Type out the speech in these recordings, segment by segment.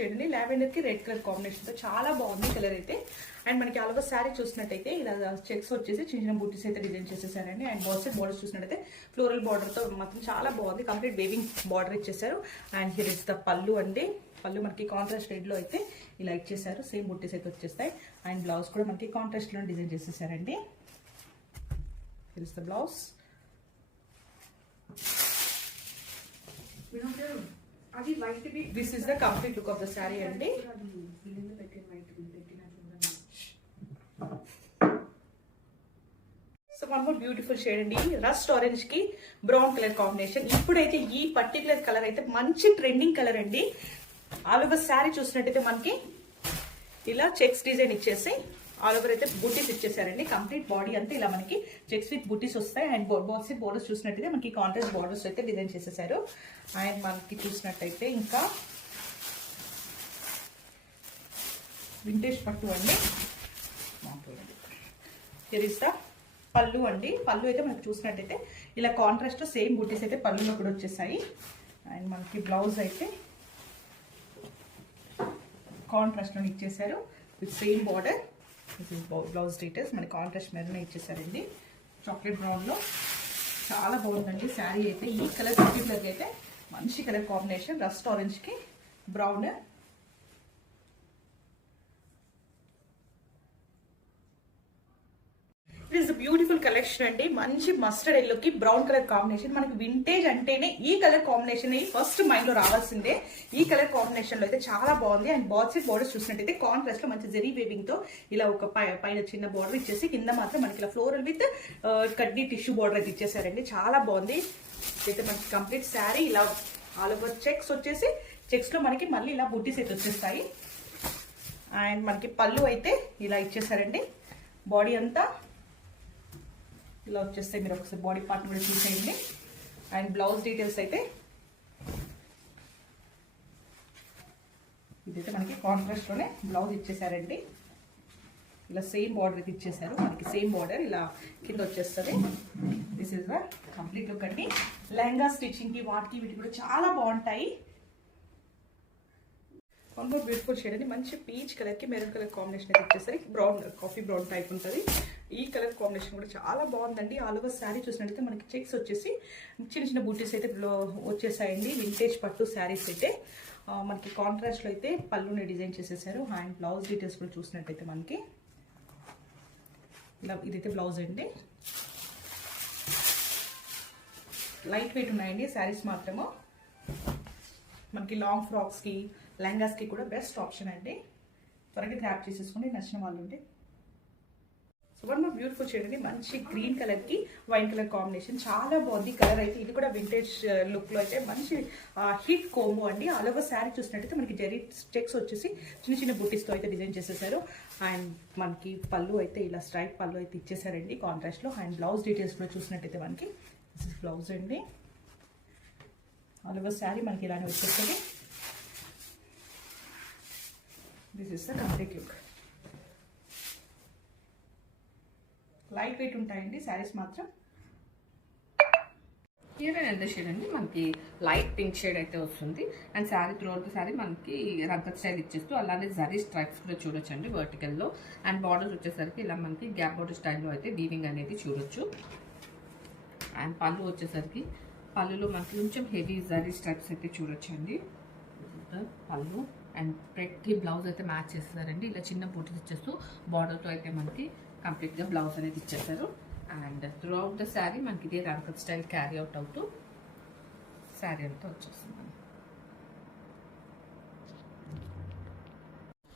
Shade అండి, lavender కి red colour combination తో చాలా బాగుంది కలర్ అయితే. అండ్ మనకి ఆల్ ఓవర్ శారీ చూసినట్టయితే ఇలా చెక్స్ వచ్చేసి చిన్న చిన్న బూటీస్ అయితే డిజైన్ చేసేసారండి. అండ్ బోర్డర్స్ చూసినట్టయితే ఫ్లోరల్ బార్డర్ తో మాత్రం చాలా బాగుంది, కంప్లీట్ వేవింగ్ బార్డర్ ఇచ్చేసారు. అండ్ హియర్ ఇస్ ద పళ్ళు అండి. పళ్ళు మనకి కాంట్రాస్ట్ రెడ్ లో అయితే ఇలా ఇచ్చేసారు, సేమ్ బూటీస్ అయితే వచ్చేస్తాయి. అండ్ బ్లౌజ్ కూడా మనకి కాంట్రాస్ట్ లో డిజైన్ చేసేసారండి. Here is the blouse. This is the complete look of the saree అండి. So one more beautiful shade అండి, రస్ట్ ఆరెంజ్ కి బ్రౌన్ కలర్ కాంబినేషన్. ఇప్పుడైతే ఈ పర్టికులర్ కలర్ అయితే మంచి ట్రెండింగ్ కలర్ అండి. ఆల్ ఓవర్ శారీ చూసినట్టయితే మనకి ఇలా చెక్స్ డిజైన్ ఇచ్చేసి ఆల్ ఓవర్ అయితే బూటీస్ ఇచ్చేసారండి. కంప్లీట్ బాడీ అంతా ఇలా మనకి చెక్స్ విత్ బూటీస్ వస్తాయి. అండ్ బోర్డర్స్ చూసినట్టయితే మనకి కాంట్రాస్ట్ బోర్డర్స్ అయితే డిజైన్ చేసేసారు. అండ్ మనకి చూసినట్టయితే ఇంకా వింటేజ్ పట్టు అండి. హియర్ ఇస్ ద పళ్ళు అండి. పళ్ళు అయితే మనకి చూసినట్టయితే ఇలా కాంట్రాస్ట్ సేమ్ బూటీస్ అయితే పళ్ళులో కూడా వచ్చేసాయి. అండ్ మనకి బ్లౌజ్ అయితే కాంట్రాస్ట్ లో ఇచ్చేసారు with same border. Blouse details మనకి కాంట్రాస్ట్ మెరూన్ ఇచ్చేసారండి, చాక్లెట్ బ్రౌన్ లో. చాలా బాగుందండి శారీ అయితే. ఈ కలర్ పర్టికులర్ అయితే మంచి కలర్ కాంబినేషన్, రస్ట్ ఆరెంజ్ కి brown. It is beautiful collection అండి. మంచి మస్టర్డ్ ఎల్లో కి బ్రౌన్ కలర్ కాంబినేషన్. మనకి వింటేజ్ అంటేనే ఈ కలర్ కాంబినేషన్ ఫస్ట్ మైండ్ లో రావాల్సిందే. ఈ కలర్ కాంబినేషన్ లో అయితే చాలా బాగుంది. అండ్ బోర్డర్స్ చూసినట్టయితే కాంట్రాస్ట్ లో మంచి జెరీ వేవింగ్ తో ఇలా ఒక పైన చిన్న బార్డర్ ఇచ్చేసి కింద మాత్రం మనకి ఇలా ఫ్లోరల్ విత్ కడ్డీ టిష్యూ బార్డర్ అయితే ఇచ్చేసారండి. చాలా బాగుంది. అయితే మనకి కంప్లీట్ శారీ ఇలా ఆల్ ఓవర్ చెక్స్ వచ్చేసి చెక్స్ లో మనకి మళ్ళీ ఇలా బూటీస్ అయితే వచ్చేస్తాయి. అండ్ మనకి పళ్ళు అయితే ఇలా ఇచ్చేసారండి. బాడీ అంతా ఇలా వచ్చేస్తాయి. మీరు ఒకసారి బాడీ పార్ట్ కూడా చూసేయండి. అండ్ బ్లౌజ్ డీటెయిల్స్ అయితే ఇదైతే మనకి కాంట్రాస్ట్ లోనే బ్లౌజ్ ఇచ్చేసారండి. ఇలా సేమ్ బార్డర్ అయితే ఇచ్చేసారు. మనకి సేమ్ బార్డర్ ఇలా కింద వచ్చేస్తుంది. This is the complete look అండి. లెహంగా స్టిచ్చింగ్ కి వాటికి వీటికి కూడా చాలా బాగుంటాయి. వన్ మోర్ బ్యూటిఫుల్ షేడ్ అండి. మంచి పీచ్ కలర్ కి మెరూన్ కలర్ కాంబినేషన్ అయితే ఇచ్చేసరి బ్రౌన్ కాఫీ బ్రౌన్ టైప్ ఉంటుంది. ఈ కలర్ కాంబినేషన్ కూడా చాలా బాగుందండి. ఆల్ ఓవర్ శారీ చూసినట్టయితే మనకి చెక్స్ వచ్చేసి చిన్న చిన్న బూటీస్ అయితే వచ్చేసాయండి. వింటేజ్ పట్టు శారీస్ అయితే మనకి కాంట్రాస్ట్ లో అయితే పళ్ళుని డిజైన్ చేసేసారు. అండ్ బ్లౌజ్ డీటెయిల్స్ కూడా చూసినట్టయితే మనకి ఇలా ఇదైతే బ్లౌజ్ అండి. లైట్ వెయిట్ ఉన్నాయండి శారీస్ మాత్రము. మనకి లాంగ్ ఫ్రాక్స్ కి లెహంగాస్ కి కూడా బెస్ట్ ఆప్షన్ అండి. త్వరగా గ్రాప్ చేసేసుకోండి నచ్చిన వాళ్ళు ఉంటే. So one more beautiful shade అండి. మంచి గ్రీన్ కలర్ కి వైట్ కలర్ కాంబినేషన్. చాలా బాగుంది కలర్ అయితే. ఇది కూడా వింటేజ్ లుక్ లో అయితే మంచి హిట్ కోంబో అండి. ఆల్ ఓవర్ శారీ చూసినట్టయితే మనకి జెరీ చెక్స్ వచ్చేసి చిన్న చిన్న బూటీస్ తో అయితే డిజైన్ చేసేసారు. అండ్ మనకి పళ్ళు అయితే ఇలా స్ట్రైట్ పళ్ళు అయితే ఇచ్చేసారండి కాంట్రాస్ట్ లో. అండ్ బ్లౌజ్ డీటెయిల్స్ కూడా చూసినట్టయితే మనకి బ్లౌజ్ అండి. ఆల్ ఓవర్ శారీ మనకి ఇలానే వచ్చేస్తుంది. This is the complete look. Light weight ఉంటాయండి శారీస్ మాత్రం. హియర్ అండ్ షేడ్ అండి మనకి లైట్ పింక్ షేడ్ అయితే వస్తుంది. And sari through out sari మనకి రంకత్ స్టైల్ ఇచ్చేస్తూ అలానే జరీ స్ట్రైప్స్ కూడా చూడొచ్చు అండి వర్టికల్ లో. అండ్ బార్డర్స్ వచ్చేసరికి ఇలా మనకి గ్యాప్ బార్డర్ స్టైల్లో అయితే వీవింగ్ అనేది చూడొచ్చు. అండ్ పళ్ళు వచ్చేసరికి పళ్ళులో మనకి కొంచెం హెవీ జరీ స్ట్రైప్స్ అయితే చూడొచ్చు అండి పళ్ళు. అండ్ ప్రతి బ్లౌజ్ అయితే మ్యాచ్ చేస్తారండి. ఇలా చిన్న బూటీస్ ఇచ్చేస్తూ బార్డర్తో అయితే మనకి కంప్లీట్గా బ్లౌజ్ అనేది ఇచ్చేస్తారు. And through out the saree మనకి ఇదే రంకత్ స్టైల్ క్యారీ అవుట్ అవుతూ శారీ అంతా వచ్చేస్తుంది.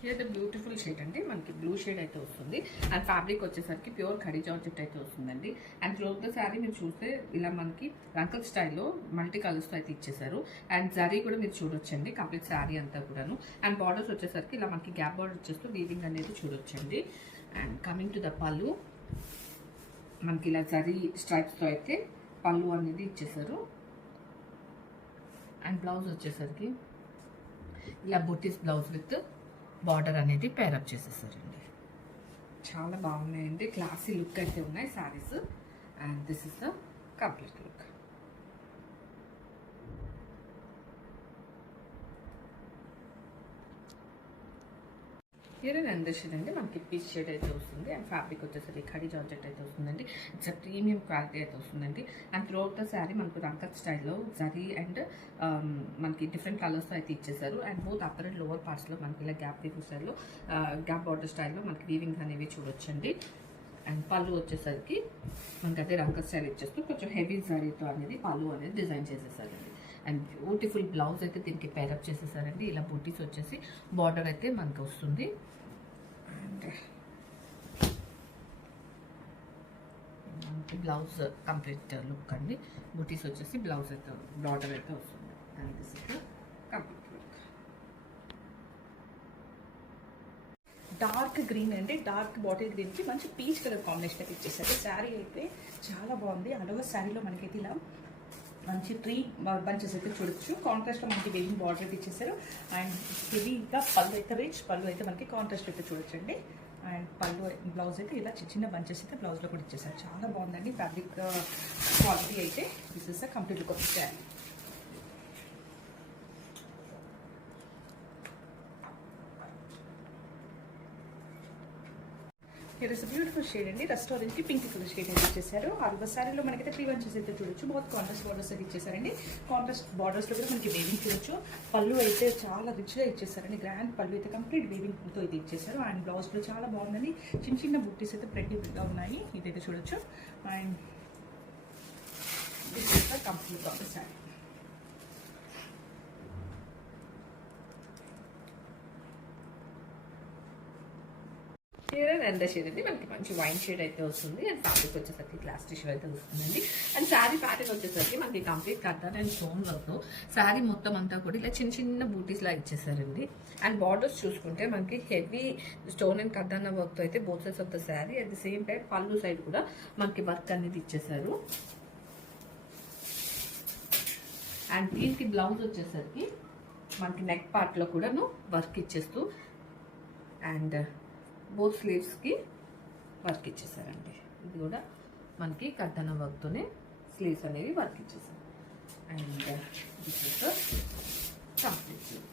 హియర్ ద బ్యూటిఫుల్ షేడ్ అండి. మనకి బ్లూ షేడ్ అయితే వస్తుంది. అండ్ ఫ్యాబ్రిక్ వచ్చేసరికి ప్యూర్ ఖడీ జార్జెట్ అయితే వస్తుందండి. And through out the sari మీరు చూస్తే ఇలా మనకి రంకత్ స్టైల్లో మల్టీ కలర్స్తో అయితే ఇచ్చేసారు. అండ్ జరీ కూడా మీరు చూడొచ్చండి కంప్లీట్ శారీ అంతా కూడాను. అండ్ బార్డర్స్ వచ్చేసరికి ఇలా మనకి గ్యాప్ బార్డర్ వచ్చేస్తూ వీవింగ్ అనేది చూడొచ్చండి. అండ్ కమింగ్ టు ద పళ్ళు మనకి ఇలా జరీ స్ట్రైప్స్తో అయితే పళ్ళు అనేది ఇచ్చేసారు. అండ్ బ్లౌజ్ వచ్చేసరికి ఇలా బుటీస్ బ్లౌజ్ విత్ బార్డర్ అనేది పేరప్ చేసేసారండి. చాలా బాగున్నాయండి. క్లాసీ లుక్ అయితే ఉన్నాయి saris. And this is the complete look. Here and under shade అండి మనకి పీచ్ షేడ్ అయితే వస్తుంది అండ్ ఫ్యాబ్రిక్ వచ్చేసరికి ఖడీ జార్జెట్ అయితే వస్తుందండి. ఇట్స్ ప్రీమియం క్వాలిటీ అయితే వస్తుందండి. అండ్ త్రూఅవుట్ ద శారీ మనకు రంకత్ స్టైల్లో జరీ అండ్ మనకి డిఫరెంట్ కలర్స్ అయితే ఇచ్చేసారు. And both upper and lower పార్ట్స్లో మనకి ఇలా గ్యాప్ వీవింగ్ స్టైల్లో గ్యాప్ బార్డర్ స్టైల్లో మనకి వీవింగ్స్ అనేవి చూడొచ్చండి. అండ్ పళ్ళు వచ్చేసరికి మనకి అదే రంకత్ స్టైల్ ఇచ్చేస్తూ కొంచెం హెవీ జరీతో అనేది పళ్ళు అనేది డిజైన్ చేసేసారండి. అండ్ బ్యూటిఫుల్ బ్లౌజ్ అయితే దీనికి పేరప్ చేసేసారండి. ఇలా బూటీస్ వచ్చేసి బార్డర్ అయితే మనకు వస్తుంది. అండ్ బ్లౌజ్ కంప్లీట్ లుక్ అండి. బూటీస్ వచ్చేసి బ్లౌజ్ అయితే బార్డర్ అయితే వస్తుంది. And this is complete look. Dark green అండి, డార్క్ బాటిల్ గ్రీన్ కి మంచి పీచ్ కలర్ కాంబినేషన్ అయితే ఇచ్చేసారు. శారీ అయితే చాలా బాగుంది. అడవ శారీలో మనకైతే ఇలా మంచి ట్రీ బంచెస్ అయితే చూడొచ్చు. కాంట్రాస్ట్లో మనకి వెయిటింగ్ బార్డర్ అయితే ఇచ్చేసారు. అండ్ హెవీగా పళ్ళు అయితే రిచ్ పళ్ళు అయితే మనకి కాంట్రాస్ట్ అయితే చూడొచ్చండి. అండ్ పళ్ళు బ్లౌజ్ అయితే ఇలా చిన్న బంచెస్ అయితే బ్లౌజ్లో కూడా ఇచ్చేసారు. చాలా బాగుందండి ఫ్యాబ్రిక్ క్వాలిటీ అయితే. This is complete look of sari. Here is a beautiful shade అండి. రెస్టారెంట్ కి పింక్ కలర్ షేడ్ అయితే ఇచ్చేసారు. ఆల్బా శారీలో మనకైతే 3 బంచెస్ అయితే చూడొచ్చు. బోత్ కాంట్రాస్ట్ బార్డర్స్ అయితే ఇచ్చేసారండి. కాంట్రాస్ట్ బార్డర్స్ లో కూడా మనకి వేవింగ్ చూడొచ్చు. పళ్ళు అయితే చాలా రిచ్ గా ఇచ్చేసారండి. గ్రాండ్ పళ్ళు అయితే కంప్లీట్ వేవింగ్ తో అయితే ఇచ్చేసారు. అండ్ బ్లౌజ్ లో చాలా బాగుందండి. చిన్న బుట్టీస్ అయితే ప్రింటింగ్ గా ఉన్నాయి. ఇదైతే చూడొచ్చు. And this is the complete of the sari. Here and under shade అండి మనకి మంచి వైన్ షేడ్ అయితే వస్తుంది. అండ్ ఫ్యాబ్రిక్ వచ్చేసరికి గ్లాస్ టిష్యూ అయితే వస్తుందండి. అండ్ శారీ ప్యాటర్న్ వచ్చేసరికి మనకి కంప్లీట్ కట్టాన్ అండ్ స్టోన్ వర్క్తో శారీ మొత్తం అంతా కూడా ఇలా చిన్న బూటీస్ లా ఇచ్చేసారండి. అండ్ బార్డర్స్ చూసుకుంటే మనకి హెవీ స్టోన్ అండ్ కడ్డాన వర్క్తో అయితే both sides of the sari at the same time పళ్ళు సైడ్ కూడా మనకి వర్క్ అనేది ఇచ్చేసారు. అండ్ దీనికి బ్లౌజ్ వచ్చేసరికి మనకి నెక్ పార్ట్లో కూడాను వర్క్ ఇచ్చేస్తూ అండ్ బోత్ స్లీవ్స్కి వర్క్ ఇచ్చేసారండి. ఇది కూడా మనకి కడ్డాన వర్క్తోనే స్లీవ్స్ అనేవి వర్క్ ఇచ్చేసారు. And this is the complete look.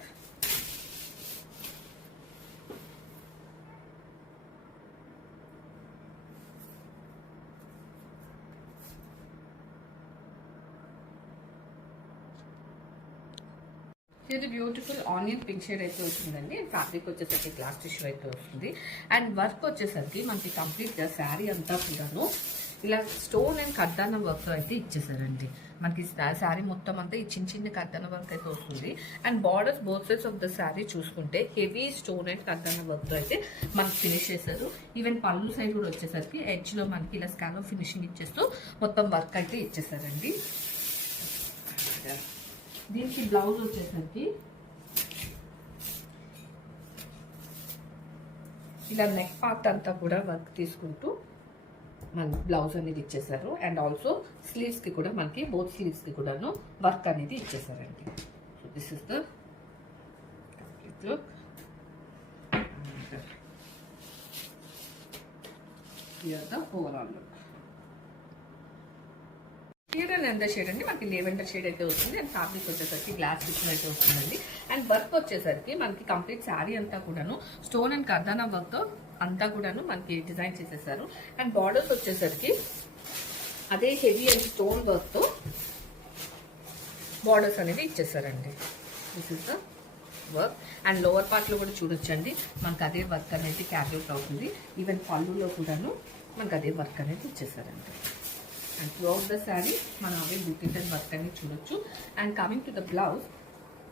ఇది బ్యూటిఫుల్ ఆనియన్ పింక్ షేడ్ అయితే వస్తుందండి. అండ్ ఫ్యాబ్రిక్ వచ్చేసరికి గ్లాస్ టిష్యూ అయితే వస్తుంది. అండ్ వర్క్ వచ్చేసరికి మనకి కంప్లీట్గా శారీ అంతా కూడాను ఇలా స్టోన్ అండ్ కడ్డాన వర్క్ అయితే ఇచ్చేసారండి. మనకి శారీ మొత్తం అంతా ఈ చిన్న కడ్డాన వర్క్ అయితే వస్తుంది. And borders both sides of the sari చూసుకుంటే హెవీ స్టోన్ అండ్ కడ్డాన వర్క్ అయితే మనకి ఫినిష్ చేశారు. ఈవెన్ పళ్ళు సైడ్ కూడా వచ్చేసరికి ఎడ్జ్ లో మనకి ఇలా స్కాలో ఫినిషింగ్ ఇచ్చేస్తూ మొత్తం వర్క్ అయితే ఇచ్చేసారండి. దీనికి బ్లౌజ్ వచ్చేసరికి ఇలా నెక్ పార్ట్ అంతా కూడా వర్క్ తీసుకుంటూ మన బ్లౌజ్ అనేది ఇచ్చేసారు. అండ్ ఆల్సో స్లీవ్స్ కి కూడా మనకి బోత్ స్లీవ్స్ కి కూడాను వర్క్ అనేది ఇచ్చేసారండి. So this is the complete look. Here the overall look. Here and under shade అండి మనకి లెవెండర్ షేడ్ అయితే వస్తుంది. అండ్ ఫ్యాబ్రిక్ వచ్చేసరికి గ్లాస్ స్టిచ్ అయితే వస్తుందండి. అండ్ వర్క్ వచ్చేసరికి మనకి కంప్లీట్ శారీ అంతా కూడాను స్టోన్ అండ్ కర్దానా వర్క్ తో అంతా కూడాను మనకి డిజైన్ చేసేసారు. అండ్ బార్డర్స్ వచ్చేసరికి అదే హెవీ అండ్ స్టోన్ వర్క్ తో బార్డర్స్ అనేది ఇచ్చేసారండి. This is the work. And lower part లో కూడా చూడొచ్చండి మనకి అదే వర్క్ అనేది క్యారీ అవుతుంది. ఈవెన్ పళ్ళులో కూడాను మనకి అదే వర్క్ అనేది ఇచ్చేసారండి. అండ్ త్రూఅవుట్ ద శారీ మనం అవే బూటీస్ అండ్ వర్క్ అనేది చూడొచ్చు. And coming to the blouse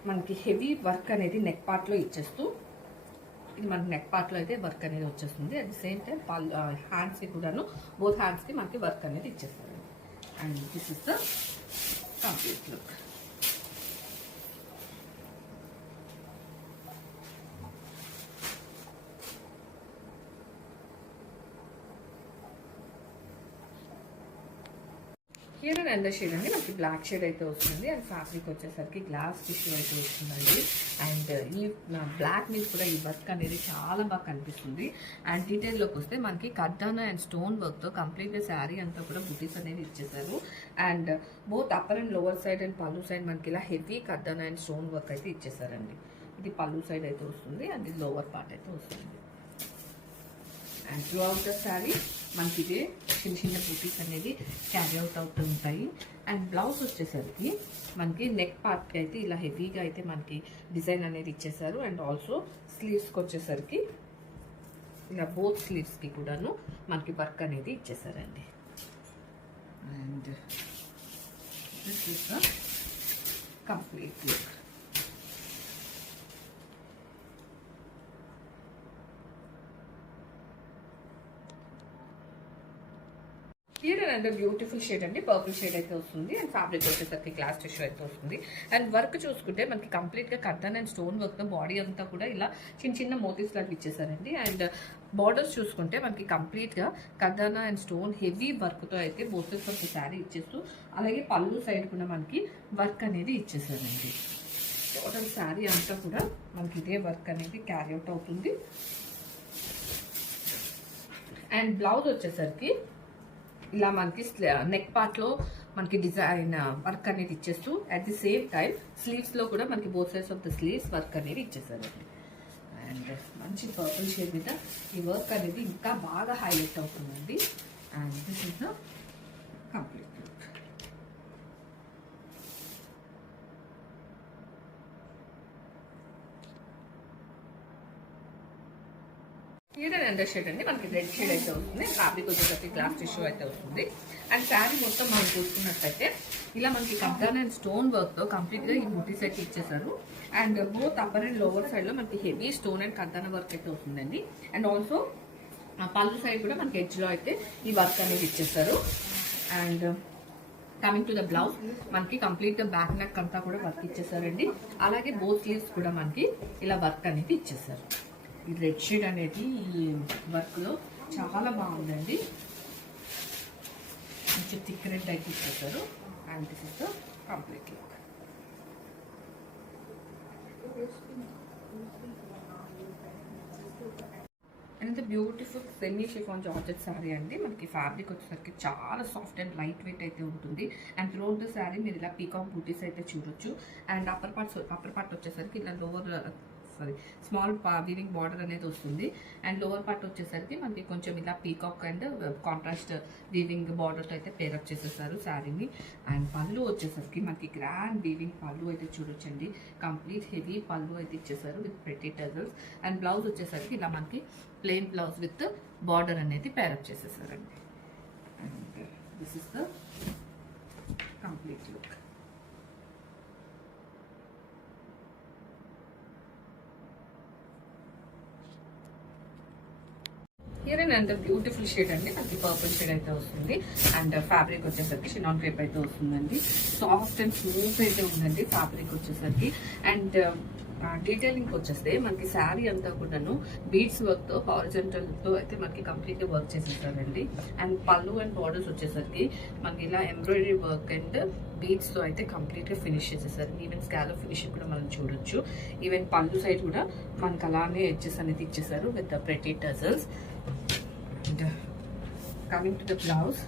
మనకి హెవీ వర్క్ అనేది నెక్ పార్ట్లో ఇచ్చేస్తూ ఇది మనకి నెక్ పార్ట్లో అయితే వర్క్ అనేది వచ్చేస్తుంది. అట్ ది సేమ్ టైం హ్యాండ్స్కి కూడాను బోత్ హ్యాండ్స్కి మనకి వర్క్ అనేది ఇచ్చేస్తారు. And this is the complete look. Here and under shade అండి మనకి బ్లాక్ షేడ్ అయితే వస్తుంది. అండ్ ఫ్యాబ్రిక్ వచ్చేసరికి గ్లాస్ టిష్యూ అయితే వస్తుందండి. అండ్ ఈ బ్లాక్ మీద కూడా ఈ వర్క్ అనేది చాలా బాగా కనిపిస్తుంది. అండ్ డీటెయిల్లోకి వస్తే మనకి కడ్డానా అండ్ స్టోన్ వర్క్తో కంప్లీట్గా శారీ అంతా కూడా బుటీస్ అనేది ఇచ్చేసారు. And both upper and lower side and పళ్ళు సైడ్ మనకి ఇలా హెవీ కడ్డానా అండ్ స్టోన్ వర్క్ అయితే ఇచ్చేసారండి. ఇది పళ్ళు సైడ్ అయితే వస్తుంది అండ్ ఇది లోవర్ పార్ట్ అయితే వస్తుంది. And through out the saree మనకి ఇదే చిన్న చిన్న బూటీస్ అనేది క్యారీ అవుట్ అవుతూ ఉంటాయి. అండ్ బ్లౌజ్ వచ్చేసరికి మనకి నెక్ పార్ట్కి అయితే ఇలా హెవీగా అయితే మనకి డిజైన్ అనేది ఇచ్చేసారు. అండ్ ఆల్సో స్లీవ్స్కి వచ్చేసరికి ఇలా బోత్ స్లీవ్స్కి కూడాను మనకి వర్క్ అనేది ఇచ్చేసారండి. And this is the complete look. Here and beautiful shade అండి, పర్పుల్ షేడ్ అయితే వస్తుంది. అండ్ ఫ్యాబ్రిక్ వచ్చేసరికి గ్లాస్ టిష్యూ అయితే వస్తుంది. అండ్ వర్క్ చూసుకుంటే మనకి కంప్లీట్ గా కర్టన్ అండ్ స్టోన్ వర్క్ తో బాడీ అంతా కూడా ఇలా చిన్న చిన్న మోటివ్స్ లాగా ఇచ్చేసారండి. అండ్ బార్డర్స్ చూసుకుంటే మనకి కంప్లీట్ గా కర్టన్ అండ్ స్టోన్ హెవీ వర్క్ తో అయితే బోర్డర్స్ ఆఫ్ శారీ ఇచ్చేస్తూ, అలాగే పళ్ళు సైడ్ కూడా మనకి వర్క్ అనేది ఇచ్చేసారండి. టోటల్ శారీ అంతా కూడా మనకి ఇదే వర్క్ అనేది క్యారీ అవుట్ అవుతుంది. అండ్ బ్లౌజ్ వచ్చేసరికి ఇలా మనకి నెక్ పార్ట్ లో మనకి డిజైన్ వర్క్ అనేది ఇచ్చేస్తూ, at the same time sleeves లో కూడా మనకి both sides of the sleeves work అనేది ఇచ్చేసారండి. అండ్ మంచి పర్పుల్ షేడ్ మీద ఈ వర్క్ అనేది ఇంకా బాగా హైలైట్ అవుతుందండి. And this is the complete look. Here and shade అండి మనకి రెడ్ షేడ్ అయితే వస్తుంది. ఫ్యాబ్రిక్ వచ్చేసరికి గ్లాస్ టిష్యూ అయితే వస్తుంది. అండ్ శారీ మొత్తం మనం చూసుకున్నట్టయితే ఇలా మనకి కర్టన్ అండ్ స్టోన్ వర్క్ తో కంప్లీట్ గా ఈ బూటీస్ అయితే ఇచ్చేసారు. And both upper and lower side లో మనకి heavy stone and curtain work అయితే వస్తుందండి. అండ్ ఆల్సో పళ్ళు సైడ్ కూడా మనకి ఎడ్జ్ లో అయితే ఈ వర్క్ అనేది ఇచ్చేస్తారు. And coming to the blouse మనకి కంప్లీట్ బ్యాక్ నెక్ అంతా కూడా వర్క్ ఇచ్చేసారండి. అలాగే బోత్ స్లీవ్స్ కూడా మనకి ఇలా వర్క్ అనేది ఇచ్చేసారు. ఈ రెడ్ షేడ్ అనేది ఈ వర్క్ లో చాలా బాగుందండి. కొంచెం థిక్ రెడ్ అయితే ఇచ్చేసారు. And this is the complete look. And beautiful semi chiffon georgette sari అండి. మనకి ఫ్యాబ్రిక్ వచ్చేసరికి చాలా సాఫ్ట్ అండ్ లైట్ వెయిట్ అయితే ఉంటుంది. అండ్ త్రూఅవుట్ ద శారీ మీరు ఇలా పీకాక్ బూటీస్ అయితే చూడొచ్చు. అండ్ అప్పర్ పార్ట్ వచ్చేసరికి ఇలా స్మాల్ వీవింగ్ బార్డర్ అనేది వస్తుంది. అండ్ లోవర్ పార్ట్ వచ్చేసరికి మనకి కొంచెం ఇలా peacock and contrast weaving border అయితే పేరప్ చేసేసారు శారీని. అండ్ పళ్ళు వచ్చేసరికి మనకి గ్రాండ్ వీవింగ్ పళ్ళు అయితే చూడొచ్చండి. కంప్లీట్ హెవీ పళ్ళు అయితే ఇచ్చేసారు with pretty tassels. And blouse వచ్చేసరికి ఇలా మనకి ప్లెయిన్ బ్లౌజ్ విత్ బార్డర్ అనేది పేరప్ చేసేసారండి. And this is the complete look. Here and beautiful shade అండి మనకి పర్పుల్ షేడ్ అయితే వస్తుంది. అండ్ ఫ్యాబ్రిక్ వచ్చేసరికి షినాన్ క్రేప్ అయితే వస్తుందండి. సాఫ్ట్ అండ్ స్మూత్ అయితే ఉందండి ఫ్యాబ్రిక్ వచ్చేసరికి. అండ్ డీటెయిలింగ్ వచ్చేస్తే మనకి శారీ అంతా కూడాను బీడ్స్ వర్క్ తో హారిజంటల్ తో అయితే మనకి కంప్లీట్ గా వర్క్ చేసేస్తారండి. అండ్ పళ్ళు అండ్ బార్డర్స్ వచ్చేసరికి మనకి ఇలా ఎంబ్రాయిడరీ వర్క్ అండ్ బీడ్స్ తో అయితే కంప్లీట్ గా ఫినిష్ చేసేసారు. ఈవెన్ స్కాలప్ ఫినిషింగ్ కూడా మనం చూడొచ్చు. ఈవెన్ పళ్ళు సైడ్ కూడా మనకి అలానే ఎడ్జెస్ అనేది ఇచ్చేసారు with pretty tassels. And coming to the blouse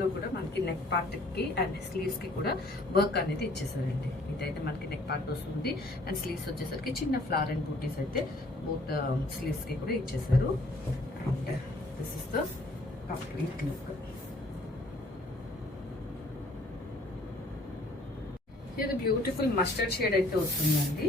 లో కూడా మనకి నెక్ పార్ట్ కి అండ్ స్లీవ్స్ కి కూడా వర్క్ అనేది ఇచ్చేసారండి. ఇదైతే మనకి నెక్ పార్ట్ వస్తుంది. అండ్ స్లీవ్స్ వచ్చేసరికి చిన్న ఫ్లవర్ అండ్ బూటీస్ అయితే బోత్ స్లీవ్స్ కి కూడా ఇచ్చేసారు. And this is the complete look. ఇది బ్యూటిఫుల్ మస్టర్డ్ షేడ్ అయితే వస్తుందండి.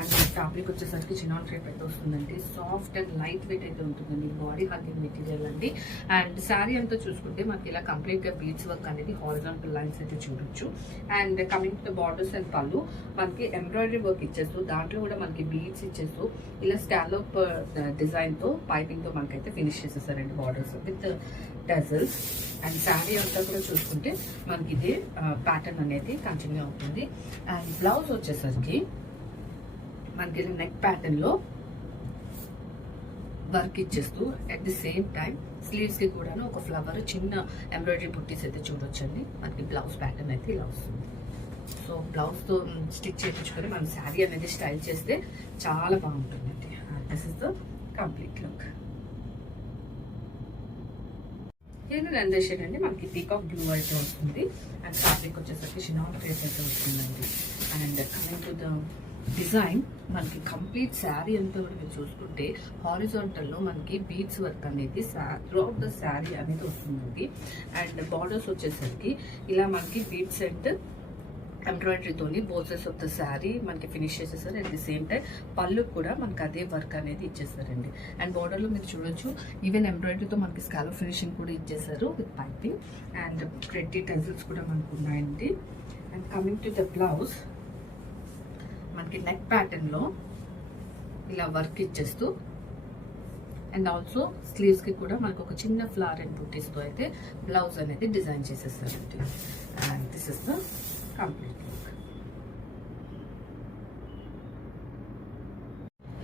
అండ్ ఫ్యాబ్రిక్ వచ్చేసరికి చినాన్ క్రేప్ అయితే వస్తుందండి. సాఫ్ట్ అండ్ లైట్ వెయిట్ అయితే ఉంటుందండి. బాడీ హగ్గింగ్ మెటీరియల్ అండి. అండ్ శారీ అంతా చూసుకుంటే మనకి ఇలా కంప్లీట్ గా బీడ్స్ వర్క్ అనేది హారిజాంటల్ లైన్స్ అయితే చూడొచ్చు. And coming to the borders and పళ్ళు మనకి ఎంబ్రాయిడరీ వర్క్ ఇచ్చేస్తూ, దాంట్లో కూడా మనకి బీడ్స్ ఇచ్చేస్తూ ఇలా స్కాలప్ డిజైన్ తో పైపింగ్ తో మనకైతే ఫినిష్ చేసేసారండి borders with tassels. And sari అంతా కూడా చూసుకుంటే మనకి ఇదే ప్యాటర్న్ అనేది కంటిన్యూ అవుతుంది. అండ్ బ్లౌజ్ వచ్చేసరికి మనకి నెక్ ప్యాటర్న్ లో వర్క్ ఇచ్చేస్తూ at the same time sleeves కి కూడా ఒక ఫ్లవర్ చిన్న ఎంబ్రాయిడరీ బుట్టీస్ అయితే చూడొచ్చండి. మనకి బ్లౌజ్ ప్యాటర్న్ అయితే ఇలా వస్తుంది. సో బ్లౌజ్ తో స్టిచ్ చేయించుకొని మనం శారీ అనేది స్టైల్ చేస్తే చాలా బాగుంటుందండి. This is the complete look. ఇది రెండో షేడ్ అండి. మనకి పీకాక్ బ్లూ అయితే వస్తుంది. అండ్ ఫ్యాబ్రిక్ వచ్చేసరికి షినాన్ క్రేప్ అయితే వస్తుందండి. And coming to the design మనకి కంప్లీట్ శారీ అంతా కూడా మీరు చూసుకుంటే హారిజాంటల్ లో మనకి బీడ్స్ వర్క్ అనేది త్రూఅవుట్ ద శారీ అనేది వస్తుందండి. అండ్ బార్డర్స్ వచ్చేసరికి ఇలా మనకి బీడ్స్ అండ్ ఎంబ్రాయిడరీతోని బోర్డర్స్ ఆఫ్ ద శారీ మనకి ఫినిష్ చేసేసారు. అట్ ది సేమ్ టైం పళ్ళు కూడా మనకి అదే వర్క్ అనేది ఇచ్చేసారండి. అండ్ బార్డర్ లో మీరు చూడొచ్చు ఈవెన్ ఎంబ్రాయిడరీతో మనకి స్కాలప్ ఫినిషింగ్ కూడా ఇచ్చేసారు విత్ పైపింగ్ అండ్ ప్రెట్టి టెజిల్స్ కూడా మనకు ఉన్నాయండి. And coming to the blouse మనకి నెక్ ప్యాటర్న్ లో ఇలా వర్క్ ఇచ్చేస్తూ అండ్ ఆల్సో స్లీవ్స్ కి కూడా మనకు ఒక చిన్న ఫ్లవర్ అండ్ బుట్టీస్తో అయితే బ్లౌజ్ అనేది డిజైన్ చేసేసారండి. And this is the complete look.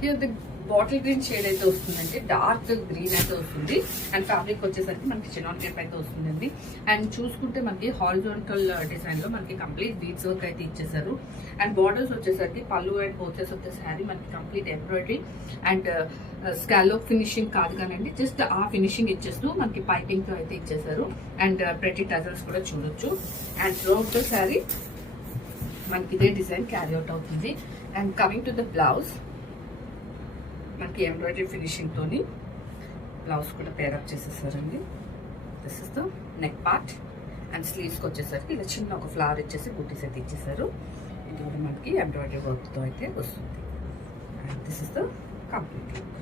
Here the bottle green shade అయితే వస్తుందండి, డార్క్ గ్రీన్ అయితే వస్తుంది. అండ్ ఫ్యాబ్రిక్ వచ్చేసరికి మనకి చినాన్ టేప్ అయితే వస్తుందండి. అండ్ చూసుకుంటే మనకి హారిజాంటల్ డిజైన్ లో మనకి కంప్లీట్ బీడ్స్ వర్క్ అయితే ఇచ్చేసారు. అండ్ బార్డర్స్ వచ్చేసరికి పళ్ళు and pouches of the saree మనకి complete embroidery and scallop finishing కాదు కానండి, జస్ట్ ఆ ఫినిషింగ్ ఇచ్చేస్తూ మనకి పైపింగ్ తో అయితే ఇచ్చేసారు. అండ్ ప్రెట్టి టజల్స్ కూడా చూడొచ్చు. అండ్ త్రూఅవుట్ ద శారీ మనకి ఇదే డిజైన్ క్యారీ అవుట్ అవుతుంది. And coming to the blouse మనకి ఎంబ్రాయిడరీ ఫినిషింగ్ తోని బ్లౌజ్ కూడా పేరప్ చేసేసారండి. This is the neck part. And స్లీవ్స్కి వచ్చేసరికి ఇలా చిన్న ఒక ఫ్లవర్ ఇచ్చేసి బూటీస్ అయితే ఇచ్చేసారు. ఇది కూడా మనకి ఎంబ్రాయిడరీ వర్క్తో అయితే వస్తుంది. And this is the complete look.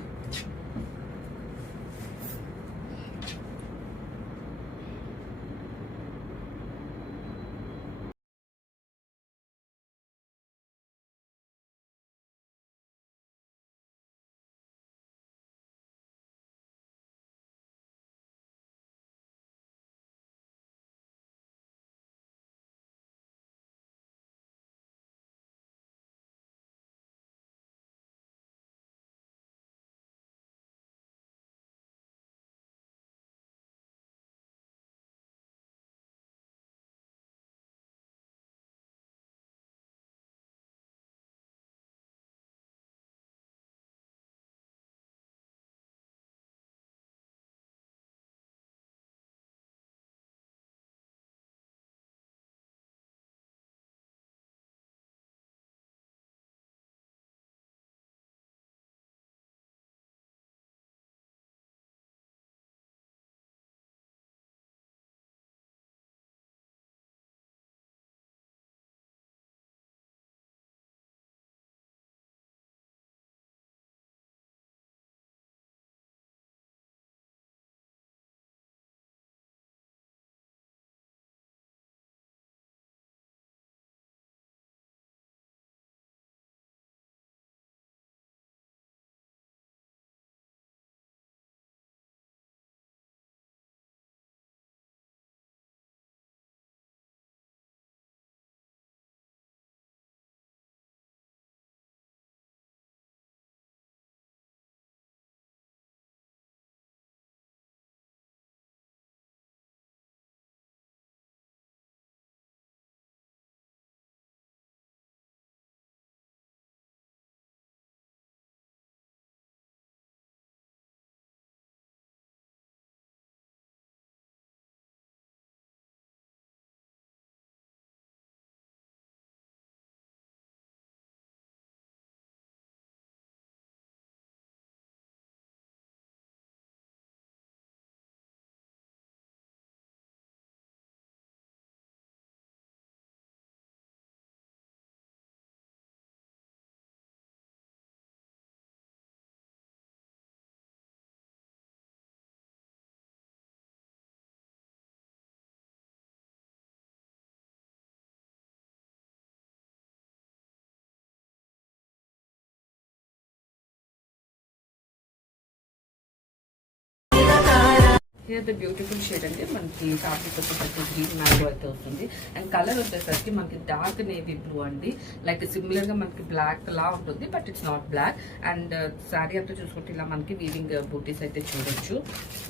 Here the beautiful shade అంటే మనకి ఫ్యాబ్రిక్ వచ్చేసరికి గ్రీన్ మ్యాంగో అయితే వస్తుంది. అండ్ కలర్ వచ్చేసరికి మనకి డార్క్ నేవీ బ్లూ అండి, లైక్ సిమిలర్ గా మనకి బ్లాక్ లా ఉంటుంది but it's not black. And sari అంతా చూసుకుంటే ఇలా మనకి వీవింగ్ బూటీస్ అయితే చూడొచ్చు.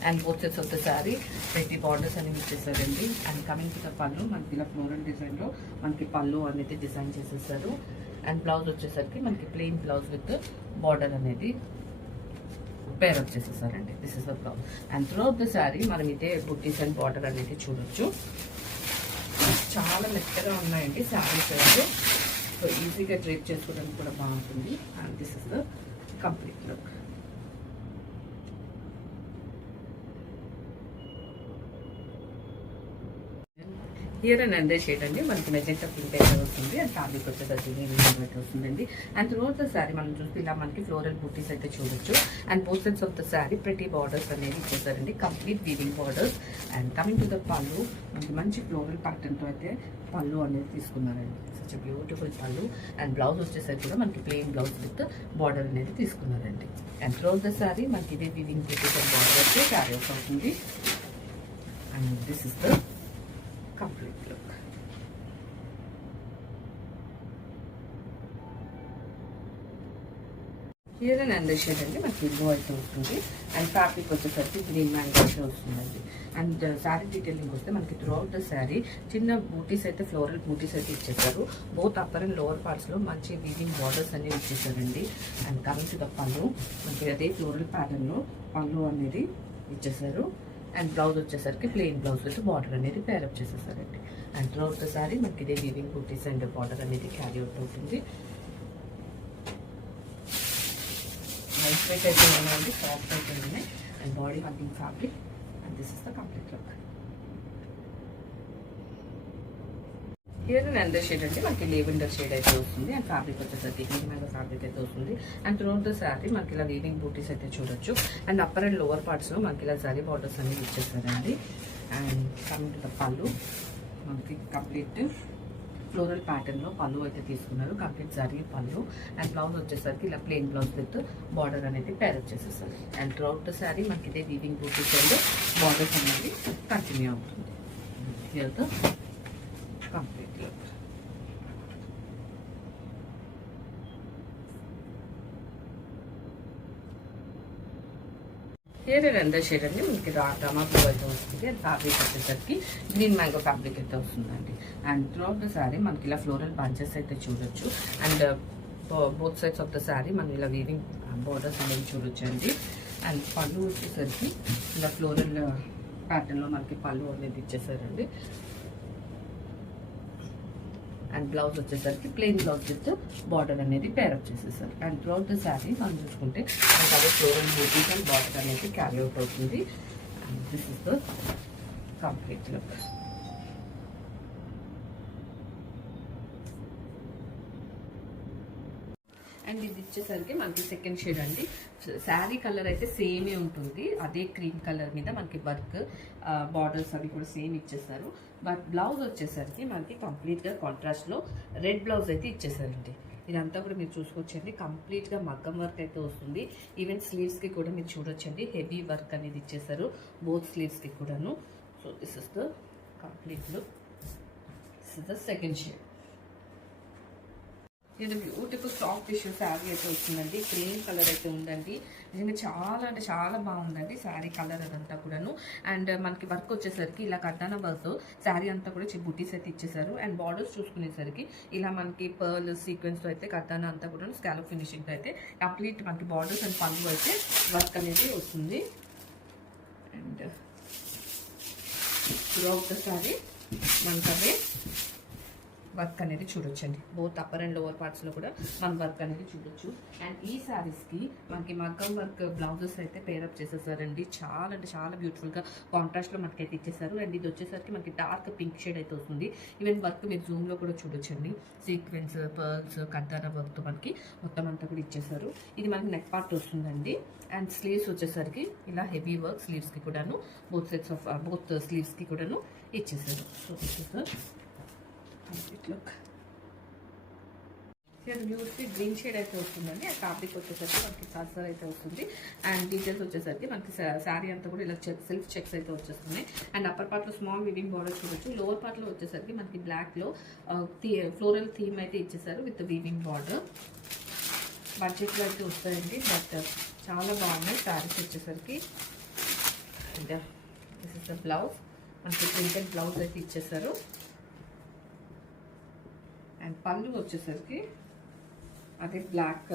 And both sides of the sari పెట్టి బార్డర్స్ అనేవి ఇచ్చేసారండి. అండ్ కమింగ్ టు ద పళ్ళు మనకి ఇలా ఫ్లోరల్ డిజైన్ లో మనకి పళ్ళు అనేది డిజైన్ చేసేసారు. అండ్ బ్లౌజ్ వచ్చేసరికి మనకి ప్లెయిన్ బ్లౌజ్ విత్ బార్డర్ అనేది పేర్ అప్ చేసేసారండి. This is the blouse. And throughout the saree మనం ఇదే బుట్టీస్ అండ్ బార్డర్ అనేది చూడొచ్చు. చాలా మెత్తగా ఉన్నాయండి శారీస్ అయితే. సో ఈజీగా డ్రేప్ చేసుకోవడానికి కూడా బాగుంటుంది. And this is the complete look. Here and under shade అండి మనకి మెజెంటా పింక్ అయితే వస్తుంది. అండ్ ఫ్యాబ్రిక్ వచ్చేసరికి అయితే వస్తుందండి. అండ్ త్రూఅవుట్ ద శారీ మనం చూస్తే ఇలా మనకి ఫ్లోరల్ బూటీస్ అయితే చూడొచ్చు. And both sides of the saree pretty borders అనేది ఇచ్చేసారండి, complete weaving borders. And coming to the పళ్ళు మనకి మంచి ఫ్లోరల్ ప్యాటర్న్తో అయితే పళ్ళు అనేది తీసుకున్నారండి. సచ్ బ్యూటిఫుల్ పళ్ళు. అండ్ బ్లౌజ్ వచ్చేసరికి కూడా మనకి ప్లెయిన్ బ్లౌజ్ విత్ బార్డర్ అనేది తీసుకున్నారండి. అండ్ త్రూఅవుట్ ద శారీ మనకి ఇదే వీవింగ్ బూటీస్ అండ్ బార్డర్ అయితే క్యారీ అవుట్ అవుతుంది. And this is the complete look. Here and under shade అండి మనకి ఇల్లు అయితే వస్తుంది. అండ్ ఫ్యాబ్రిక్ వచ్చేసరికి గ్రీన్ మ్యాంగో అయితే వస్తుందండి. అండ్ శారీ డీటెయిలింగ్ వస్తే మనకి త్రూఅవుట్ ద శారీ చిన్న బూటీస్ అయితే ఫ్లోరల్ బూటీస్ అయితే ఇచ్చేసారు. బోత్ అప్పర్ అండ్ లోవర్ పార్ట్స్లో మంచి వీవింగ్ బార్డర్స్ అనేవి ఇచ్చేసారండి. అండ్ కమింగ్ టు ద పళ్ళు మనకి అదే ఫ్లోరల్ ప్యాటర్న్లో పళ్ళు అనేది ఇచ్చేసారు. అండ్ బ్లౌజ్ వచ్చేసరికి ప్లెయిన్ బ్లౌజ్ విత్ బార్డర్ అనేది పేరప్ చేసేసారండి. అండ్ త్రూఅవుట్ ద శారీ మనకి ఇదే వీవింగ్ బూటీస్ అండ్ బార్డర్ అనేది క్యారీ అవుట్ అవుతుంది. లైట్ వెయిట్ అయితే ఉన్నాయండి, సాఫ్ట్ అయితే ఉన్నాయి. And body hugging fabric. And this is the complete look. Here and under shade అంటే మనకి లేవెండర్ షేడ్ అయితే వస్తుంది. అండ్ ఫ్యాబ్రిక్ వచ్చేసరికి గ్రీన్ మ్యాంగో ఫ్యాబ్రిక్ అయితే వస్తుంది. అండ్ త్రూఅవుట్ ద శారీ మనకి ఇలా వీవింగ్ బూటీస్ అయితే చూడొచ్చు. అండ్ అప్పర్ అండ్ లోవర్ పార్ట్స్లో మనకి ఇలా జరీ బార్డర్స్ అనేవి ఇచ్చేస్తారండి. అండ్ కమింగ్ టు ద పళ్ళు మనకి కంప్లీట్ ఫ్లోరల్ ప్యాటర్న్లో పళ్ళు అయితే తీసుకున్నారు, కంప్లీట్ జరీ పళ్ళు. అండ్ బ్లౌజ్ వచ్చేసరికి ఇలా ప్లెయిన్ బ్లౌజ్ విత్ బార్డర్ అనేది పేర్ వచ్చేసేస్తారు. అండ్ త్రూఅవుట్ ద శారీ మనకి ఇదే వీవింగ్ బూటీస్ అండ్ బార్డర్స్ అనేది కంటిన్యూ అవుతుంది. Here the complete look. Here and under shade అండి మనకి రామా బ్లూ అయితే వస్తుంది. అండ్ ఫ్యాబ్రిక్ వచ్చేసరికి గ్రీన్ మ్యాంగో ఫ్యాబ్రిక్ అయితే వస్తుందండి. అండ్ త్రూఅవుట్ ద శారీ మనకి ఇలా ఫ్లోరల్ బంచెస్ అయితే చూడొచ్చు. And both sides of the saree మనం ఇలా వీవింగ్ బోర్డర్స్ అనేవి చూడొచ్చండి. అండ్ పళ్ళు వచ్చేసరికి ఇలా ఫ్లోరల్ ప్యాటర్న్లో మనకి పళ్ళు అనేది ఇచ్చేసారండి. అండ్ బ్లౌజ్ వచ్చేసరికి ప్లెయిన్ బ్లౌజ్ విత్ బార్డర్ అనేది పేరప్ చేసేసారు. అండ్ త్రూఅవుట్ ద శారీ మనం చూసుకుంటే మనకి అదే ఫ్లోరల్ బూటీస్ అండ్ బార్డర్ అనేది క్యారీ అవుట్ అవుతుంది. And this is the complete look. And ఇది ఇచ్చేసరికి మనకి సెకండ్ షేడ్ అండి. శారీ కలర్ అయితే సేమే ఉంటుంది, అదే క్రీమ్ కలర్ మీద మనకి వర్క్ బార్డర్స్ అవి కూడా సేమ్ ఇచ్చేస్తారు. బట్ బ్లౌజ్ వచ్చేసరికి మనకి కంప్లీట్గా కాంట్రాస్ట్లో రెడ్ బ్లౌజ్ అయితే ఇచ్చేసారండి. ఇదంతా కూడా మీరు చూసుకోవచ్చండి, కంప్లీట్గా మగ్గం వర్క్ అయితే వస్తుంది. ఈవెన్ స్లీవ్స్కి కూడా మీరు చూడొచ్చండి, హెవీ వర్క్ అనేది ఇచ్చేసారు బోత్ స్లీవ్స్కి కూడాను. So this is the complete look. This is the second shade. ఇది బ్యూటిఫుల్ సాఫ్ట్ టిష్యూ శారీ అయితే వస్తుందండి. క్రీమ్ కలర్ అయితే ఉందండి. నిజంగా చాలా అంటే చాలా బాగుందండి శారీ కలర్ అదంతా కూడాను. అండ్ మనకి వర్క్ వచ్చేసరికి ఇలా కట్టాన వర్క్ శారీ అంతా కూడా బుటీస్ అయితే ఇచ్చేసారు. అండ్ బార్డర్స్ చూసుకునేసరికి ఇలా మనకి పర్ల్ సీక్వెన్స్తో అయితే కట్టాన అంతా కూడా స్కాలప్ ఫినిషింగ్తో అయితే కంప్లీట్ మనకి బార్డర్స్ అండ్ పళ్ళు అయితే వర్క్ అనేది వస్తుంది. అండ్ త్రూఅవుట్ ద శారీ మనకి అదే వర్క్ అనేది చూడొచ్చండి. బోత్ అప్పర్ అండ్ లోవర్ పార్ట్స్లో కూడా మనం వర్క్ అనేది చూడొచ్చు. అండ్ ఈ శారీస్కి మనకి మగ్గం వర్క్ బ్లౌజెస్ అయితే పేరప్ చేసేసారండి. చాలా అంటే చాలా బ్యూటిఫుల్గా కాంట్రాస్ట్లో మనకైతే ఇచ్చేసారు. అండ్ ఇది వచ్చేసరికి మనకి డార్క్ పింక్ షేడ్ అయితే వస్తుంది. ఈవెన్ వర్క్ మీరు జూమ్లో కూడా చూడొచ్చండి, సీక్వెన్స్ పర్ల్స్ కట్టాన వర్క్తో మనకి మొత్తం అంతా కూడా ఇచ్చేసారు. ఇది మనకి నెక్ పార్ట్ వస్తుందండి. అండ్ స్లీవ్స్ వచ్చేసరికి ఇలా హెవీ వర్క్ స్లీవ్స్కి కూడాను బోత్ సెట్స్ ఆఫ్ బోత్ స్లీవ్స్కి కూడాను ఇచ్చేసారు. So this is the complete look. Beautiful green shade అయితే వస్తుందండి. ఆ ఫ్యాబ్రిక్ వచ్చేసరికి మనకి కలర్ అయితే వస్తుంది. అండ్ డీటెయిల్స్ వచ్చేసరికి మనకి శారీ అంతా కూడా ఇలా సెల్ఫ్ చెక్స్ అయితే వచ్చేస్తున్నాయి. అండ్ అప్పర్ పార్ట్లో స్మాల్ వివింగ్ బార్డర్ చూడొచ్చు. లోవర్ పార్ట్లో వచ్చేసరికి మనకి బ్లాక్లో ఫ్లోరల్ థీమ్ అయితే ఇచ్చేసారు విత్ వీవింగ్ బార్డర్. బడ్జెట్లో అయితే వస్తాయండి, బట్ చాలా బాగున్నాయి శారీస్ వచ్చేసరికి. And this is the blouse, మనకి ప్రింటెడ్ బ్లౌజ్ అయితే ఇచ్చేసారు. అండ్ పళ్ళు వచ్చేసరికి అదే బ్లాక్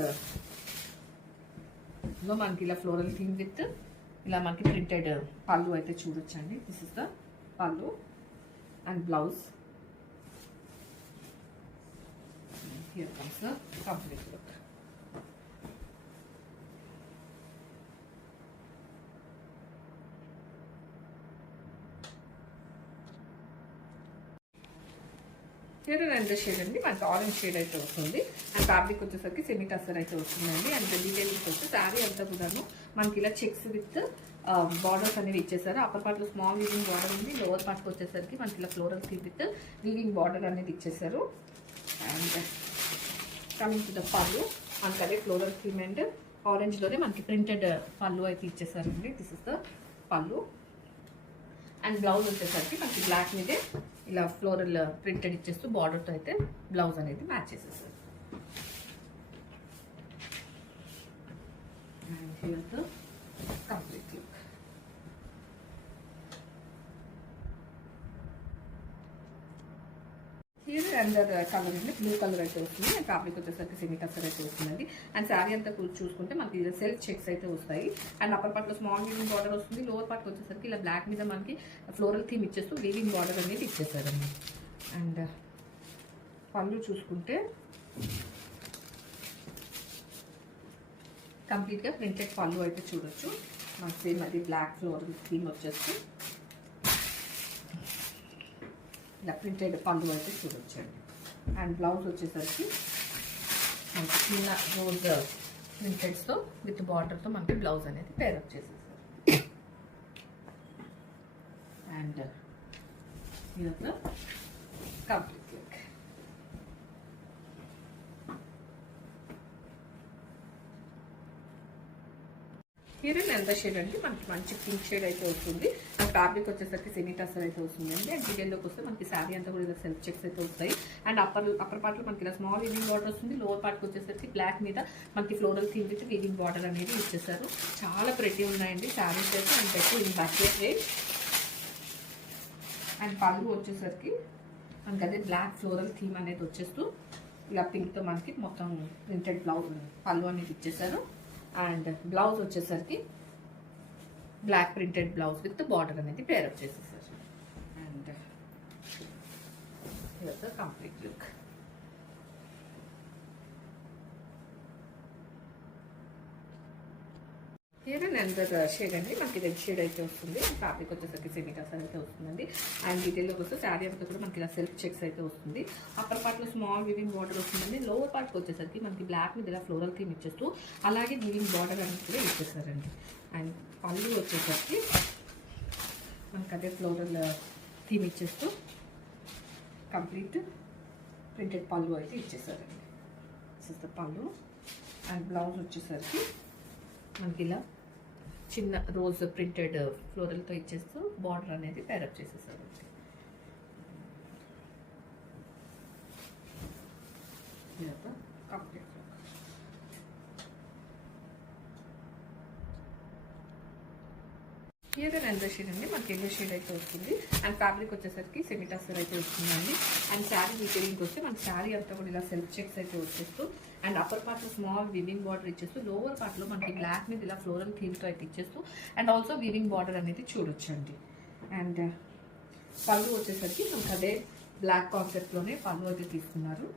లో మనకి ఇలా ఫ్లోరల్ థీమ్ విత్ ఇలా మనకి ప్రింటెడ్ పళ్ళు అయితే చూడొచ్చండి. దిస్ ఇస్ ద పళ్ళు and blouse. here comes the complete look. Here and shade అండి మనకి ఆరెంజ్ షేడ్ అయితే వస్తుంది అండ్ ఫ్యాబ్రిక్ వచ్చేసరికి సెమీ టస్సర్ అయితే వస్తుందండి అండ్ డీటెయిలింగ్ వచ్చి శారీ అంతా కూడాను మనకి ఇలా చెక్స్ విత్ బార్డర్స్ అనేవి ఇచ్చేసారు. అప్పర్ పార్ట్ లో స్మాల్ వీవింగ్ బార్డర్ ఉంది, లోవర్ పార్ట్ వచ్చేసరికి మనకి ఇలా floral theme with weaving border అనేది ఇచ్చేసారు. అండ్ కమింగ్ టు ద పళ్ళు మనకి అదే ఫ్లోరల్ థీమ్ అండ్ ఆరెంజ్ లోనే మనకి ప్రింటెడ్ పళ్ళు అయితే ఇచ్చేసారండి. దిస్ ఇస్ ద పళ్ళు. అండ్ బ్లౌజ్ వచ్చేసరికి మనకి బ్లాక్ మీదే ఇలా ఫ్లోరల్ ప్రింటెడ్ ఇచ్చేస్తూ బార్డర్తో అయితే బ్లౌజ్ అనేది మ్యాచ్ చేసేసారు. And here the complete look. Here under colour అండి బ్లూ కలర్ అయితే వస్తుంది అండ్ ఫ్యాబ్రిక్ వచ్చేసరికి సెమీ టస్సర్ అయితే వస్తుందండి. అండ్ శారీ అంతా చూసుకుంటే మనకి సెల్ఫ్ చెక్స్ అయితే వస్తాయి అండ్ అప్పర్ పార్ట్ లో స్మాల్ వీవింగ్ బార్డర్ వస్తుంది, లోవర్ పార్ట్ వచ్చేసరికి ఇలా బ్లాక్ మీద మనకి ఫ్లోరల్ థీమ్ ఇచ్చేస్తూ వీవింగ్ బార్డర్ అనేది ఇచ్చేసారండి. అండ్ పళ్ళు చూసుకుంటే కంప్లీట్గా ప్రింటెడ్ పళ్ళు అయితే చూడొచ్చు. మనకి సేమ్ అది బ్లాక్ ఫ్లోరల్ థీమ్ వచ్చేసి ఇలా ప్రింటెడ్ పళ్ళు అయితే చూడొచ్చండి. అండ్ బ్లౌజ్ వచ్చేసరికి మనకి చిన్న రోజ్ ప్రింటెడ్స్తో విత్ బార్డర్తో మనకి బ్లౌజ్ అనేది పేరప్ చేసేసారు. And here the complete look. Here ఎంత షేడ్ అంటే మనకి మంచి పింక్ షేడ్ అయితే వస్తుంది అండ్ ఫ్యాబ్రిక్ వచ్చేసరికి సెమీ టస్సర్ అయితే వస్తుందండి. అండ్ డీటెయిల్లోకి వస్తే మనకి శారీ అంతా కూడా ఇలా సెల్ఫ్ చెక్స్ అయితే వస్తాయి అండ్ అప్పర్ పార్ట్లో మనకి ఇలా స్మాల్ వీవింగ్ బార్డర్ వస్తుంది, లోవర్ పార్ట్కి వచ్చేసరికి బ్లాక్ మీద మనకి floral theme with weaving border అనేది ఇచ్చేసారు. చాలా ప్రెటీ ఉన్నాయండి శారీస్ అయితే and best in budget rate. And పళ్ళు వచ్చేసరికి మనకి అదే బ్లాక్ ఫ్లోరల్ థీమ్ అనేది వచ్చేస్తూ ఇలా పింక్తో మనకి మొత్తం ప్రింటెడ్ బ్లౌజ్ పళ్ళు అనేది ఇచ్చేసారు. అండ్ బ్లౌజ్ వచ్చేసరికి block printed blouse with border అనేది పేరప్ చేసేసారు. And here the complete look. Here and shade అండి మనకి రెడ్ షేడ్ అయితే వస్తుంది ఫ్యాబ్రిక్ వచ్చేసరికి సెమీ టస్సర్ అయితే వస్తుందండి. అండ్ డీటెయిల్లోకి వస్తే శారీ అంతా కూడా మనకి ఇలా సెల్ఫ్ చెక్స్ అయితే వస్తుంది. అప్పర్ పార్ట్లో స్మాల్ వీవింగ్ బార్డర్ వస్తుందండి, లోవర్ పార్ట్కి వచ్చేసరికి మనకి బ్లాక్ మీద ఇలా ఫ్లోరల్ థీమ్ ఇచ్చేస్తూ అలాగే వీవింగ్ బార్డర్ అనేది కూడా ఇచ్చేసారండి. అండ్ పళ్ళు వచ్చేసరికి మనకి అదే ఫ్లోరల్ థీమ్ ఇచ్చేస్తూ కంప్లీట్ ప్రింటెడ్ పళ్ళు అయితే ఇచ్చేసారండి. దిస్ ఇస్ ద పళ్ళు. అండ్ బ్లౌజ్ వచ్చేసరికి మనకి ఇలా చిన్న రోజ్ ప్రింటెడ్ ఫ్లోరల్తో ఇచ్చేస్తూ బార్డర్ అనేది పేరప్ చేసేసారు. కంప్లీట్ హియర్ అండ్ షేడ్ అండి మనకి ఎల్లో షేడ్ అయితే వస్తుంది అండ్ ఫ్యాబ్రిక్ వచ్చేసరికి సెమీ టస్సర్ అయితే వస్తుందండి. అండ్ శారీ డీటెయిలింగ్ వస్తే మనకి శారీ అంతా కూడా ఇలా సెల్ఫ్ చెక్స్ అయితే వచ్చేస్తూ అండ్ అప్పర్ పార్ట్లో స్మాల్ వీవింగ్ బార్డర్ ఇచ్చేస్తూ లోవర్ పార్ట్లో మనకి బ్లాక్ మీద ఇలా ఫ్లోరల్ థీమ్తో అయితే ఇచ్చేస్తూ అండ్ ఆల్సో వీవింగ్ బార్డర్ అనేది చూడొచ్చండి. అండ్ పళ్ళు వచ్చేసరికి మనకి అదే బ్లాక్ కాన్సెప్ట్లోనే పళ్ళు అయితే తీసుకున్నారు.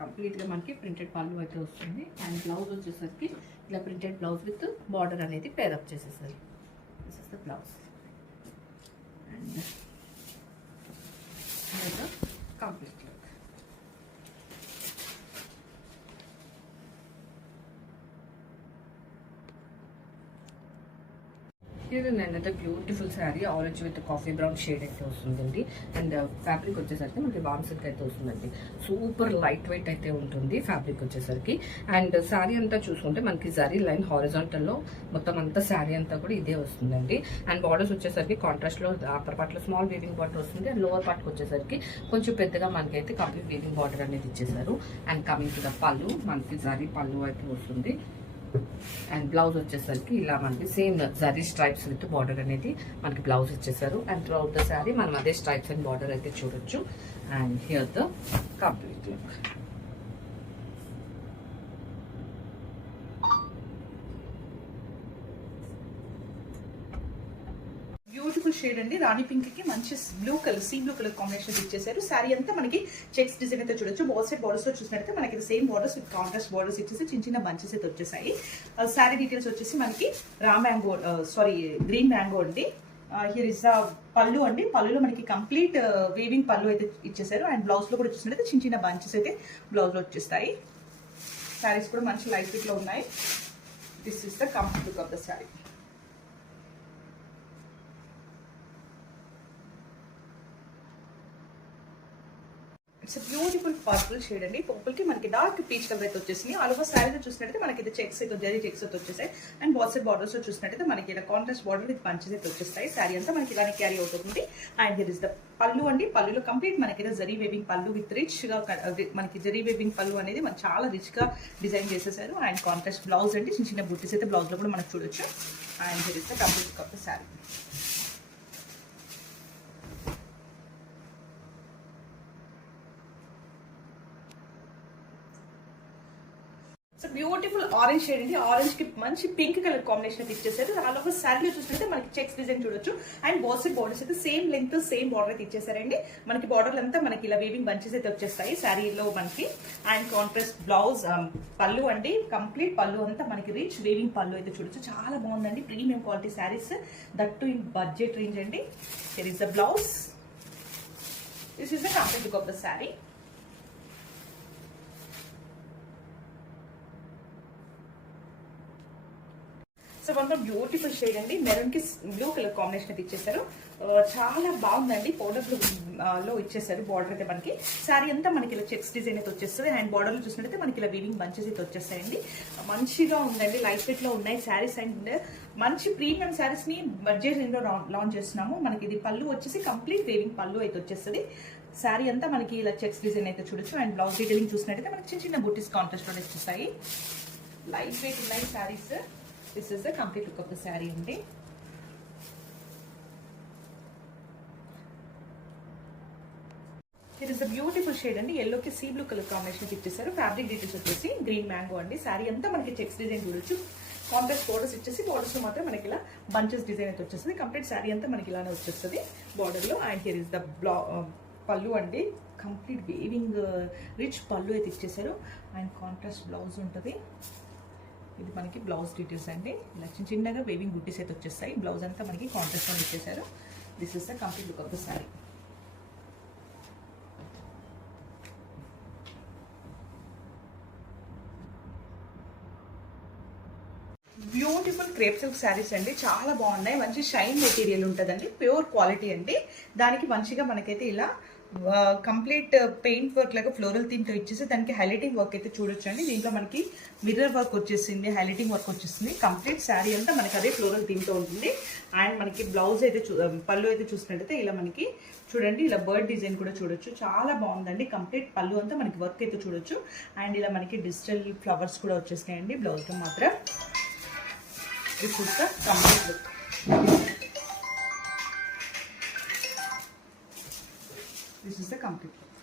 కంప్లీట్గా మనకి ప్రింటెడ్ పళ్ళు అయితే వస్తుంది అండ్ బ్లౌజ్ వచ్చేసరికి ఇలా ప్రింటెడ్ బ్లౌజ్ విత్ బార్డర్ అనేది పేరప్ చేసేసారు. This is the blouse and here's the complete look. Here is another beautiful saree orange with coffee brown shade అయితే వస్తుందండి అండ్ ఫ్యాబ్రిక్ వచ్చేసరికి మనకి వామ్ సిల్క్ అయితే వస్తుందండి. సూపర్ లైట్ వెయిట్ అయితే ఉంటుంది ఫ్యాబ్రిక్ వచ్చేసరికి. అండ్ శారీ అంతా చూసుకుంటే మనకి జరీ లైన్ హారిజాంటల్లో మొత్తం అంతా శారీ అంతా కూడా ఇదే వస్తుందండి. అండ్ బార్డర్స్ వచ్చేసరికి కాంట్రాస్ట్లో అప్పర్ పార్ట్లో స్మాల్ వీవింగ్ బార్డర్ వస్తుంది అండ్ లోవర్ పార్ట్కి వచ్చేసరికి కొంచెం పెద్దగా మనకైతే కంప్లీట్ వీవింగ్ బార్డర్ అనేది ఇచ్చేసారు. అండ్ కమింగ్ టు ద పళ్ళు మనకి జరీ పళ్ళు అయితే వస్తుంది అండ్ బ్లౌజ్ వచ్చేసరికి ఇలా మనకి same zari stripes with border అనేది మనకి బ్లౌజ్ ఇచ్చేసారు. అండ్ త్రూఅవుట్ ద శారీ మనం అదే స్ట్రైప్స్ అండ్ బార్డర్ అయితే చూడొచ్చు. And here the complete look. Beautiful shade అండి, రాణి పింక్ కి మంచి blue colour, see blue colour combination ఇచ్చేసారు. శారీ అంతా మనకి చెక్స్ డిజైన్ అయితే చూడొచ్చు. బాల్ సెట్ బార్డర్స్ లో చూసినట్లయితే మనకి same borders with contrast borders ఇచ్చేసి చిన్న చిన్న బంచెస్ అయితే వచ్చేసాయి. శారీ డీటెయిల్స్ వచ్చేసి మనకి గ్రీన్ మ్యాంగో అండి. హియర్ ఇస్ ద పళ్ళు అండి. పళ్ళులో మనకి కంప్లీట్ వీవింగ్ పళ్ళు అయితే ఇచ్చేసారు. అండ్ బ్లౌజ్ లో కూడా చూసినట్లయితే చిన్న చిన్న బంచెస్ అయితే బ్లౌజ్ లో వచ్చేస్తాయి. శారీస్ కూడా మంచి లైట్ వెయిట్ లో ఉన్నాయి. This is the complete look of the sari. It's beautiful purple shade అండి. పర్పుల్ కి మనకి డార్క్ పీచ్ కలర్ అయితే వచ్చేసింది. ఆల్ ఓవర్ శారీలో చూసినట్టయితే మనకి ఇది చెక్స్ అయితే జరీ చెక్స్ అయితే వచ్చేసాయి. అండ్ బాల్సెట్ బార్డర్స్ లో చూసినట్టయితే మనకి ఇలా కాంట్రాస్ట్ బార్డర్ విత్ పంచెస్ అయితే వచ్చేస్తాయి. శారీ అంతా మనకి ఇలానే క్యారీ అవుతుంది. అండ్ హియర్ ఇస్ ద పళ్ళు అండి. పళ్ళులో కంప్లీట్ మనకి జరీ వేవింగ్ పళ్ళు విత్ రిచ్ గా మనకి జరీ వేవింగ్ పళ్ళు అనేది మనకి చాలా రిచ్ గా డిజైన్ చేసేసారు. అండ్ కాంట్రాస్ట్ బ్లౌజ్ అండి, చిన్న చిన్న బుట్టీస్ అయితే బ్లౌజ్ లో కూడా మనకు చూడొచ్చు. And here is the complete look of the saree. So beautiful orange shade అండి. ఆరెంజ్ కి మంచి పింక్ కలర్ కాంబినేషన్ ఇచ్చేసారు. ఆల్ ఓవర్ శారీలో చూస్తుంటే మనకి చెక్స్ డిజైన్ చూడొచ్చు. అండ్ బాల్సెట్ బార్డర్స్ అయితే సేమ్ లెంత్ సేమ్ బార్డర్ అయితే ఇచ్చేసారండి. మనకి బార్డర్ అంతా మనకి ఇలా వీవింగ్ బంచెస్ అయితే వచ్చేస్తాయి శారీలో మనకి. అండ్ కాంట్రాస్ట్ బ్లౌజ్ పళ్ళు అండి. కంప్లీట్ పళ్ళు అంతా మనకి రిచ్ వీవింగ్ పళ్ళు అయితే చూడొచ్చు. చాలా బాగుందండి. Premium quality sarees, that too in budget range అండి. Here is the blouse. This is the complete look of the saree. So కొంచెం బ్యూటిఫుల్ షేడ్ అండి. మెరూన్ కి బ్లూ కలర్ కాంబినేషన్ అయితే ఇచ్చేసారు. చాలా బాగుందండి. పౌడర్ బ్లూ లో ఇచ్చేసారు. బార్డర్ అయితే మనకి శారీ అంతా మనకి ఇలా చెక్స్ డిజైన్ అయితే వచ్చేస్తుంది. అండ్ బార్డర్ లో చూసినట్టయితే మనకి ఇలా వీవింగ్ బంచెస్ అయితే వచ్చేస్తాయండి. మంచిగా ఉందండి. లైట్ వెయిట్ లో ఉన్నాయి శారీస్. అండ్ మంచి ప్రీమియం శారీస్ ని బడ్జెట్ రేంజ్ లో లాంచ్ చేస్తున్నాము. మనకి ఇది పళ్ళు వచ్చేసి కంప్లీట్ వేవింగ్ పళ్ళు అయితే వచ్చేస్తుంది. శారీ అంతా మనకి ఇలా చెక్స్ డిజైన్ అయితే చూడొచ్చు. అండ్ బ్లౌజ్ డీటెయిలింగ్ చూసినట్టయితే మనకి చిన్న చిన్న బుట్టీస్ కాంట్రాస్ట్ లో వచ్చేస్తాయి. లైట్ వెయిట్ ఉన్నాయి sarees. This is the complete look of the saree అండి. It is the beautiful shade అండి. ఎల్లోకి సీ బ్లూ కలర్ కాంబినేషన్ ఇచ్చేసారు. ఫ్యాబ్రిక్ డీటెయిల్స్ వచ్చేసి గ్రీన్ మ్యాంగో అండి. శారీ అంతా మనకి చెక్స్ డిజైన్ చూడొచ్చు. కాంట్రాస్ట్ బోర్డర్స్ ఇచ్చేసి బోర్డర్స్ లో మాత్రం మనకి ఇలా బంచెస్ డిజైన్ అయితే వచ్చేస్తుంది. కంప్లీట్ శారీ అంతా మనకి ఇలానే వచ్చేస్తుంది బోర్డర్ లో. అండ్ హియర్ ఇస్ ద పళ్ళు అండి. కంప్లీట్ వేవింగ్ రిచ్ పళ్ళు అయితే ఇచ్చేసారు. అండ్ కాంట్రాస్ట్ బ్లౌజ్ ఉంటుంది. ఇది మనకి బ్లౌజ్ డీటెయిల్స్ అండి. ఇలా చిన్న చిన్నగా వేవింగ్ బుట్టీస్ అయితే వచ్చేస్తాయి. బ్లౌజ్ అంతా మనకి కాంట్రాస్ట్ లో ఇచ్చేసారు. This is the complete look of the sari. Beautiful crepe silk saris అండి. చాలా బాగున్నాయి. మంచి షైన్ మెటీరియల్ ఉంటుందండి. ప్యూర్ క్వాలిటీ అండి. దానికి మంచిగా మనకైతే ఇలా కంప్లీట్ పెయింట్ వర్క్ లాగా ఫ్లోరల్ థీమ్ తో ఇచ్చేసి దానికి హైలైటింగ్ వర్క్ అయితే చూడొచ్చు అండి. దీంట్లో మనకి మిర్రర్ వర్క్ వచ్చేసింది, హైలైటింగ్ వర్క్ వచ్చేసింది. కంప్లీట్ శారీ అంతా మనకి అదే ఫ్లోరల్ థీమ్ తో ఉంటుంది. అండ్ మనకి బ్లౌజ్ అయితే పళ్ళు అయితే చూసినట్టయితే ఇలా మనకి చూడండి ఇలా బర్డ్ డిజైన్ కూడా చూడొచ్చు. చాలా బాగుందండి. కంప్లీట్ పళ్ళు అంతా మనకి వర్క్ అయితే చూడొచ్చు. అండ్ ఇలా మనకి డిజిటల్ ఫ్లవర్స్ కూడా వచ్చేసినాయండి బ్లౌజ్ లో మాత్రం. This is the complete look. This is the complete look.